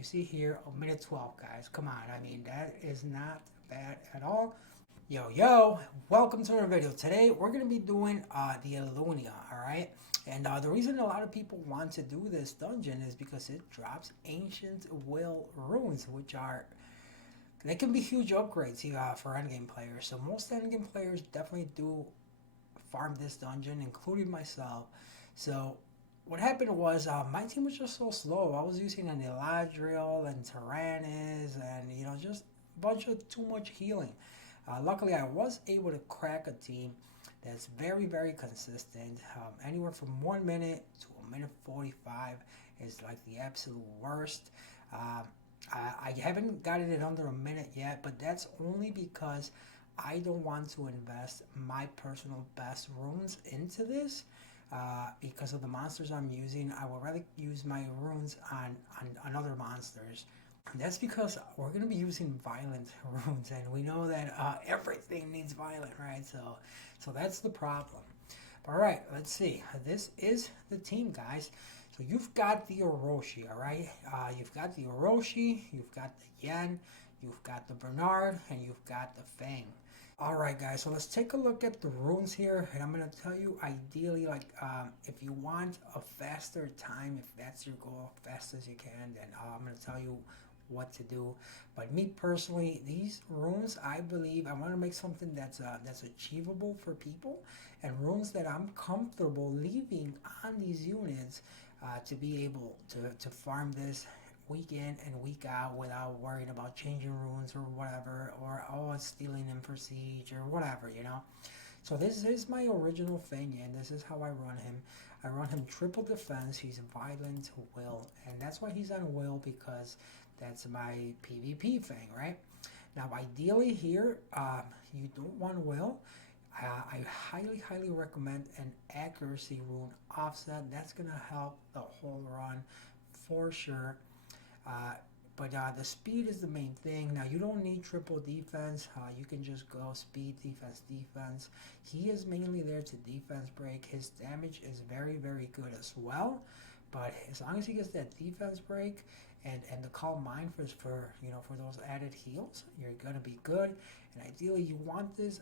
you see here, a minute 12, guys. Come on, I mean, that is not bad at all. Yo, welcome to our video. Today, we're going to be doing the Ellunia, alright? And the reason a lot of people want to do this dungeon is because it drops Ancient Will runes, which are they can be huge upgrades for endgame players. So most endgame players definitely do farm this dungeon, including myself. So what happened was my team was just so slow. I was using an Eladriel and Tyrannus and just a bunch of too much healing. Luckily, I was able to crack a team that's very consistent. Anywhere from 1 minute to a minute 45 is like the absolute worst. Um, I haven't gotten it under a minute yet, but that's only because I don't want to invest my personal best runes into this. Because of the monsters I'm using, I would rather use my runes on other monsters. And that's because we're going to be using violent runes, and we know that everything needs violent, right? So that's the problem. All right, let's see. This is the team, guys. So you've got the Orochi, all right? You've got the Orochi, you've got the Yen, you've got the Bernard, and you've got the Fang. All right, guys, so let's take a look at the runes here, and I'm going to tell you, ideally, like, if you want a faster time, if that's your goal, fast as you can, then I'm going to tell you what to do. But me personally, these runes, I believe I want to make something that's achievable for people, and runes that I'm comfortable leaving on these units to be able to farm this week in and week out without worrying about changing runes or whatever, or stealing him for siege or whatever. So this is my original thing, and this is how I run him. I run him triple defense. He's violent will, and that's why he's on will, because that's my PvP thing, right? Now, ideally here, you don't want will. I highly recommend an accuracy rune offset. That's gonna help the whole run for sure. Uh, but the speed is the main thing. Now, you don't need triple defense. You can just go speed, defense. He is mainly there to defense break. His damage is very good as well. But as long as he gets that defense break and the calm mind for those added heals, you're gonna be good. And ideally, you want this.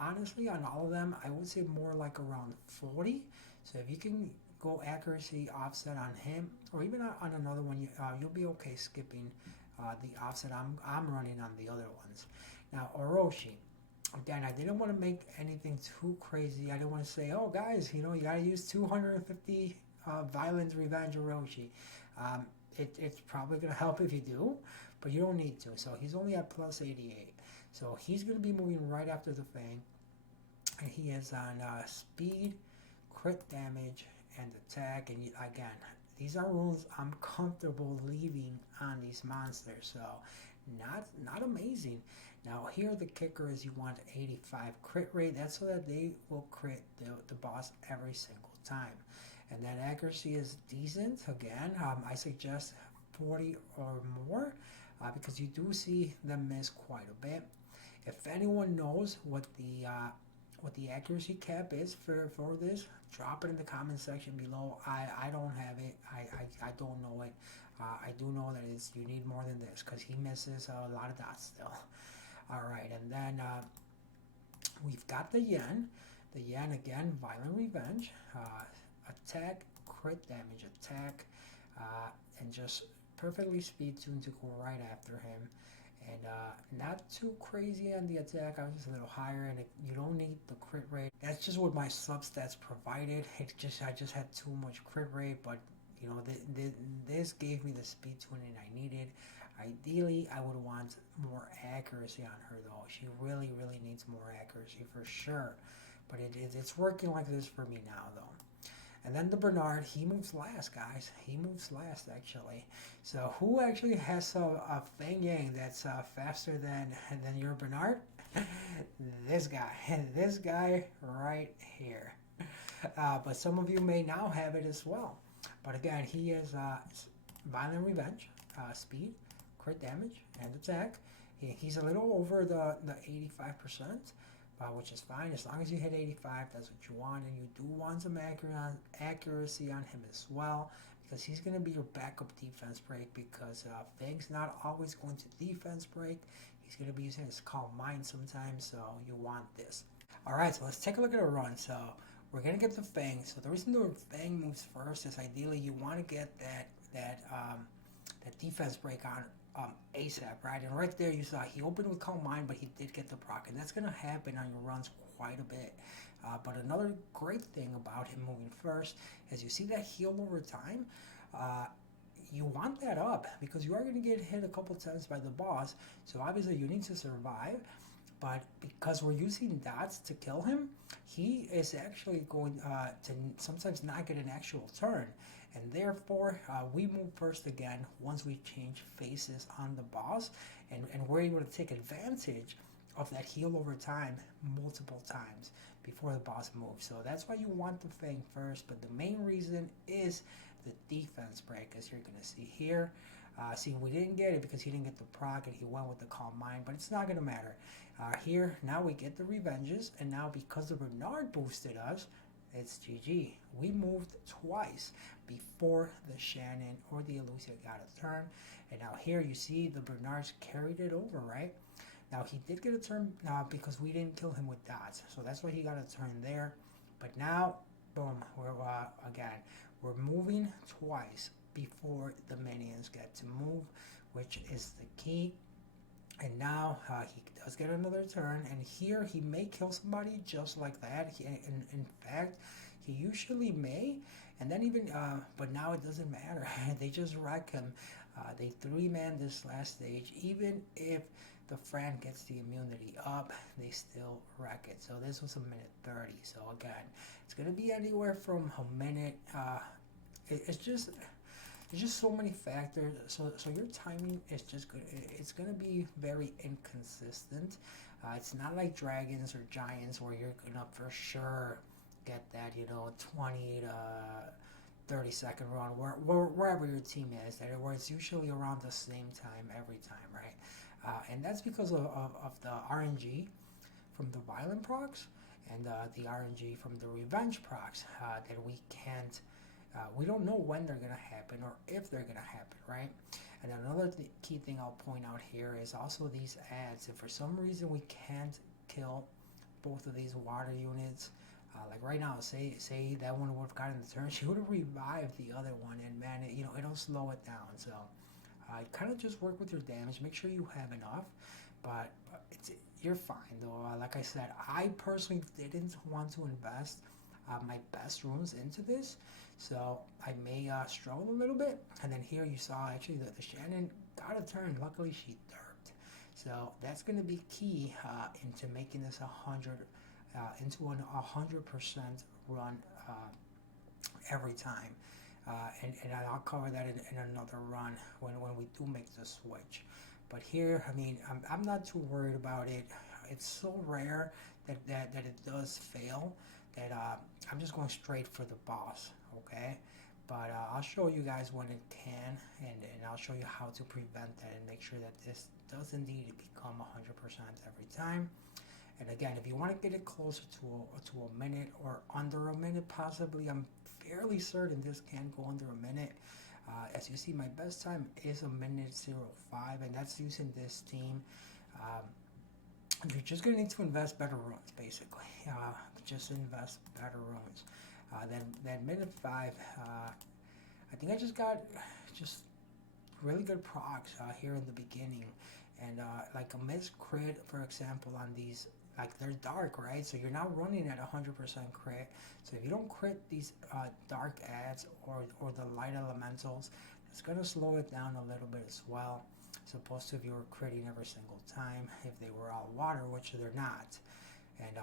Honestly, on all of them, I would say more like around 40. So if you can go accuracy offset on him, or even on another one, you'll be okay skipping the offset I'm running on the other ones. Now, Orochi. Again, I didn't want to make anything too crazy. I didn't want to say, oh guys, you gotta use 250 violent revenge Orochi. It's probably gonna help if you do, but you don't need to. So he's only at plus 88. So he's gonna be moving right after the Fang, and he is on speed, crit damage, and attack. And again, these are rules I'm comfortable leaving on these monsters. So not amazing. Now here the kicker is you want 85 crit rate. That's so that they will crit the boss every single time. And then accuracy is decent. Again, I suggest 40 or more because you do see them miss quite a bit. If anyone knows what the accuracy cap is for this, drop it in the comment section below. I don't have it. I don't know it. I do know that you need more than this because he misses a lot of dots still. All right, and then we've got the Yen. The Yen again, violent revenge, attack, crit damage, attack, and just perfectly speed tuned to go right after him. And not too crazy on the attack. I was just a little higher, and you don't need the crit rate. That's just what my substats provided. I just had too much crit rate, but this gave me the speed tuning I needed. Ideally, I would want more accuracy on her though. She really needs more accuracy for sure. But it's working like this for me now though. And then the Bernard, he moves last, guys. He moves last, actually. So who actually has a Fang Yang that's faster than your Bernard? This guy. This guy right here. But some of you may now have it as well. But again, he is Violent Revenge, speed, crit damage, and attack. He's a little over the 85%. Which is fine as long as you hit 85. That's what you want, and you do want some accuracy on him as well, because he's going to be your backup defense break, because Fang's not always going to defense break. He's going to be using his Calm Mind sometimes, so you want this. Alright, so let's take a look at a run. So we're going to get the Fang. So the reason the Fang moves first is ideally you want to get that defense break on ASAP, right? And right there you saw he opened with Calm Mind, but he did get the proc, and that's going to happen on your runs quite a bit. But another great thing about him moving first is you see that heal over time. You want that up because you are going to get hit a couple times by the boss, so obviously you need to survive. But because we're using dots to kill him, he is actually going to sometimes not get an actual turn. And therefore, we move first again once we change faces on the boss, and we're able to take advantage of that heal over time multiple times before the boss moves. So that's why you want the Fang first, but the main reason is the defense break, as you're going to see here. See, we didn't get it because he didn't get the proc and he went with the Calm Mind, but it's not going to matter. Here, now we get the revenges, and now because the Bernard boosted us, it's GG. We moved twice before the Shannon or the Ellunia got a turn, and now here you see the Bernards carried it over, right? Now he did get a turn because we didn't kill him with dots, so that's why he got a turn there. But now, boom, we're moving twice before the minions get to move, which is the key. And now he does get another turn, and here he may kill somebody just like that. In fact, he usually may, and then even, but now it doesn't matter. They just wreck him. They 3-man this last stage. Even if the Fran gets the immunity up, they still wreck it. So this was a minute 30. So again, it's going to be anywhere from a minute. It's just so many factors. So your timing is just good. It's going to be very inconsistent. It's not like dragons or giants where you're going to for sure get that 20 to 30-second run wherever your team is, where it's usually around the same time every time, right? And that's because of the RNG from the violent procs and the RNG from the revenge procs that we can't. We don't know when they're going to happen or if they're going to happen, right? And another key thing I'll point out here is also these ads. If for some reason we can't kill both of these water units, like right now, say that one would have gotten the turn, she would have revived the other one, and man, it'll slow it down. So kind of just work with your damage, make sure you have enough, but you're fine though. Like I said, I personally didn't want to invest my best runes into this, so I may struggle a little bit. And then here you saw actually the Shannon got a turn. Luckily she derped, so that's going to be key into making this 100 into an 100% run every time. And I'll cover that in another run when we do make the switch. But here, I mean, I'm not too worried about it. It's so rare that it does fail that I'm just going straight for the boss, okay? But I'll show you guys when it can, and I'll show you how to prevent that and make sure that this does indeed become 100% every time. And again, if you want to get it closer to a minute or under a minute, possibly, I'm fairly certain this can go under a minute. As you see, my best time is a minute 05, and that's using this team. You're just going to need to invest better runes, basically. Just invest better runes. Then minute 5, I think I just got really good procs here in the beginning. And like a miss crit, for example, on these, like they're dark, right? So you're not running at 100% crit. So if you don't crit these dark ads or the light elementals, it's going to slow it down a little bit as well. As opposed to if you were critting every single time, if they were all water, which they're not. And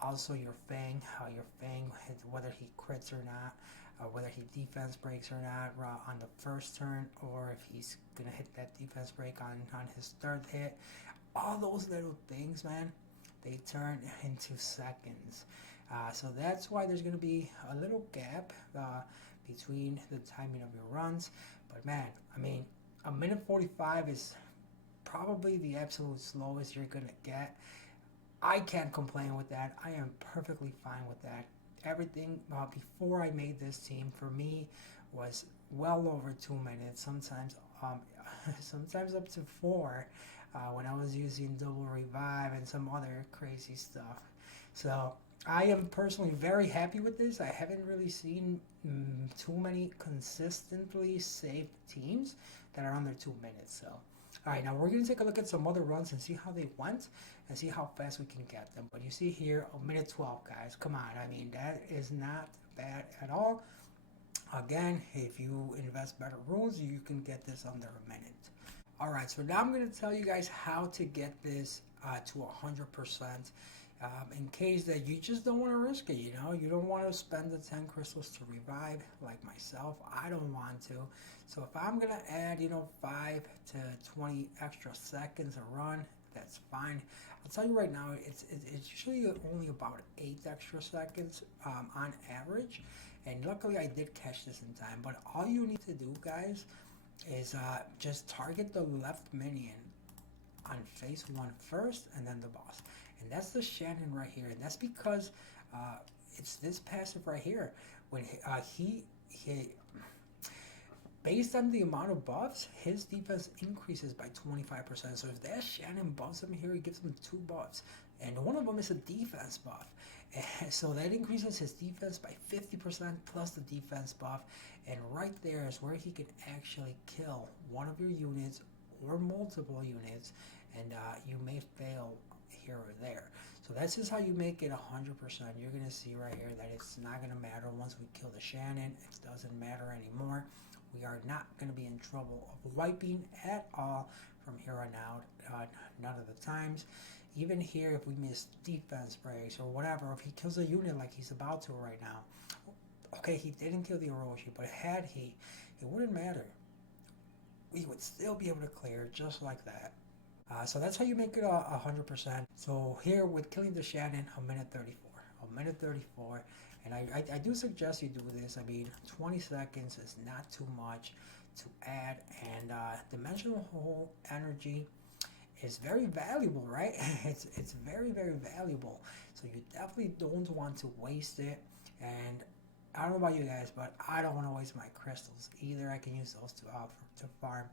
also your Fang, whether he crits or not, whether he defense breaks or not on the first turn, or if he's going to hit that defense break on his third hit. All those little things, man, they turn into seconds. So that's why there's going to be a little gap between the timing of your runs. But man, I mean, a minute 45 is probably the absolute slowest you're going to get. I can't complain with that. I am perfectly fine with that. Everything before I made this team for me was well over 2 minutes, sometimes up to four, when I was using double revive and some other crazy stuff. So I am personally very happy with this. I haven't really seen too many consistently saved teams that are under 2 minutes. So, all right, now we're gonna take a look at some other runs and see how they went and see how fast we can get them. But you see here, a minute 12, guys. Come on, I mean that is not bad at all. Again, if you invest better rules, you can get this under a minute. All right, so now I'm going to tell you guys how to get this to 100%. In case that you just don't want to risk it, you don't want to spend the 10 crystals to revive like myself. I don't want to. So if I'm going to add, 5 to 20 extra seconds a run, that's fine. I'll tell you right now, it's usually only about 8 extra seconds on average. And luckily I did catch this in time. But all you need to do, guys, is just target the left minion on phase 1 first and then the boss. And that's the Shannon right here. And that's because it's this passive right here. When he based on the amount of buffs, his defense increases by 25%. So if that Shannon buffs him here, he gives him 2 buffs. And one of them is a defense buff. And so that increases his defense by 50% plus the defense buff. And right there is where he can actually kill one of your units or multiple units. And you may fail here or there. So that's just how you make it 100%. You're going to see right here that it's not going to matter once we kill the Shannon. It doesn't matter anymore. We are not going to be in trouble of wiping at all from here on out, none of the times. Even here, if we miss defense breaks or whatever, if he kills a unit like he's about to right now, okay, he didn't kill the Orochi, but had he, it wouldn't matter. We would still be able to clear just like that. So that's how you make it 100%. So here with killing the Shannon, a minute 34. A minute 34. And I do suggest you do this. I mean, 20 seconds is not too much to add. And dimensional hole energy is very valuable, right? It's very, very valuable. So you definitely don't want to waste it. And I don't know about you guys, but I don't want to waste my crystals either. I can use those to farm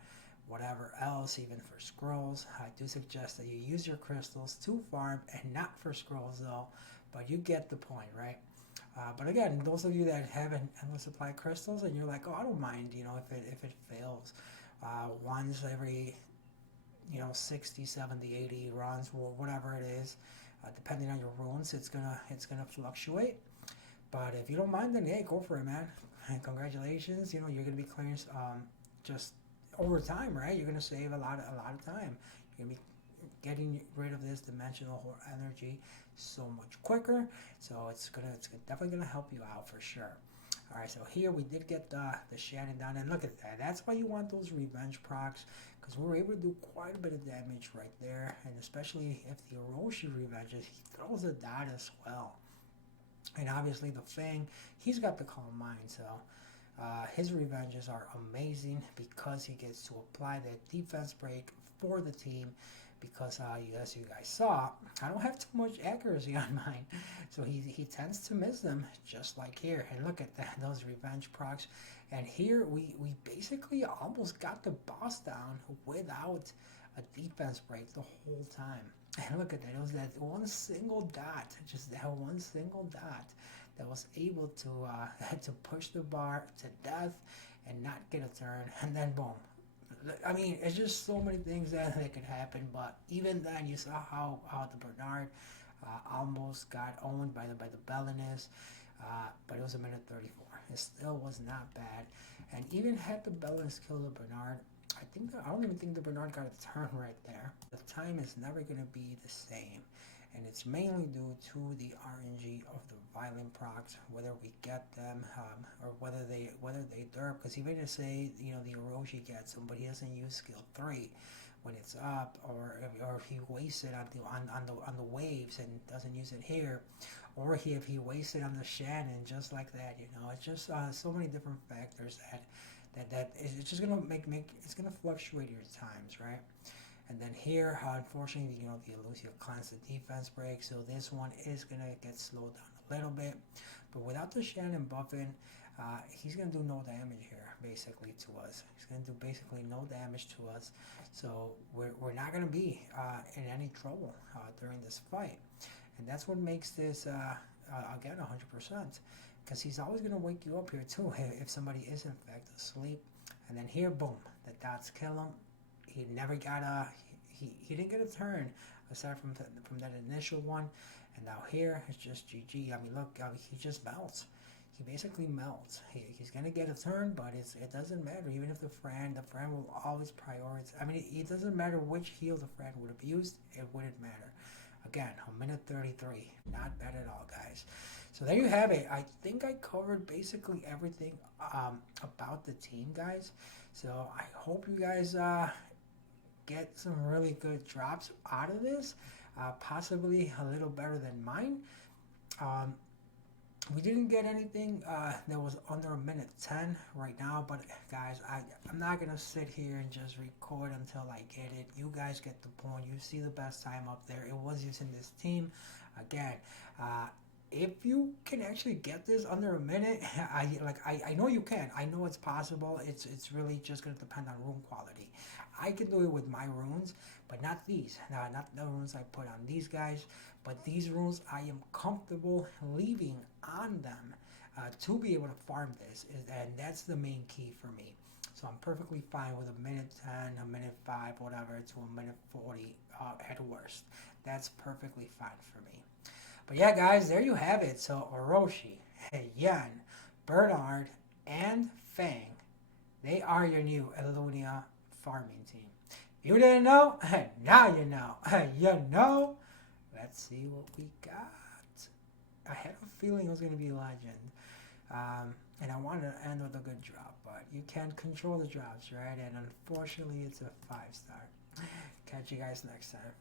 whatever else, even for scrolls. I do suggest that you use your crystals to farm and not for scrolls though, but you get the point, right? But again, those of you that have an endless supply of crystals and you're like, oh, I don't mind, if it fails once every 60, 70, 80 runs, or whatever it is, depending on your runes, it's gonna fluctuate. But if you don't mind, then hey, go for it, man. And congratulations, you're gonna be clearing just over time, right? You're gonna save a lot of time. You're gonna be getting rid of this dimensional energy so much quicker. So it's definitely gonna help you out for sure. All right, so here we did get the Shannon down, and look at that. That's why you want those revenge procs, because we're able to do quite a bit of damage right there, and especially if the Orochi revenges, he throws a dot as well. And obviously the Fang, he's got the Calm Mind, so his revenges are amazing because he gets to apply that defense break for the team. Because as you guys saw, I don't have too much accuracy on mine, so he tends to miss them just like here. And look at that, those revenge procs. And here we basically almost got the boss down without a defense break the whole time. And look at that, it was that one single dot, just that one single dot that was able to to push the bar to death and not get a turn, and then boom. I mean, it's just so many things that could happen, but even then, you saw how the Bernard almost got owned by the Belinus, but it was a minute 34. It still was not bad, and even had the Belinus killed the Bernard, I don't even think the Bernard got a turn right there. The time is never going to be the same, and it's mainly due to the RNG of the violent procs, whether we get them or whether they derp. Because even to say the Orochi gets them, but he doesn't use skill 3 when it's up, or if he wastes it on the waves and doesn't use it here, or if he wastes it on the Shannon just like that. It's just so many different factors that it's just gonna make it's gonna fluctuate your times, right? And then here, unfortunately, the Ellunia constant defense break, so this one is going to get slowed down a little bit. But without the Shannon buffing, he's going to do no damage here. basically to us. He's going to do basically no damage to us. So we're not going to be in any trouble during this fight. And that's what makes this, again, 100%. Because he's always going to wake you up here too if somebody is in fact asleep. And then here, boom, the dots kill him. He never got he didn't get a turn aside from that initial one. And now here it's just GG. I mean, look, he just melts. He basically melts. He's gonna get a turn, but it doesn't matter. Even if the Fran will always prioritize. I mean, it doesn't matter which heal the Fran would have used. It wouldn't matter. Again, a minute 33, not bad at all, guys. So there you have it. I think I covered basically everything about the team, guys. So I hope you guys get some really good drops out of this. Possibly a little better than mine. We didn't get anything that was under a minute 10 right now, but guys, I'm not gonna sit here and just record until I get it. You guys get the point. You see the best time up there. It was using this team. Again, if you can actually get this under a minute, I know you can. I know it's possible. It's really just gonna depend on rune quality. I can do it with my runes, but not these. Not the runes I put on these guys, but these runes I am comfortable leaving on them to be able to farm this, and that's the main key for me. So I'm perfectly fine with a minute 10, a minute 5, whatever, to a minute 40 at worst. That's perfectly fine for me. But yeah, guys, there you have it. So Orochi, Yan, Bernard, and Fang, they are your new Ellunia farming team. You didn't know? Now you know. You know? Let's see what we got. I had a feeling it was going to be legend. And I wanted to end with a good drop, but you can't control the drops, right? And unfortunately, it's a 5-star. Catch you guys next time.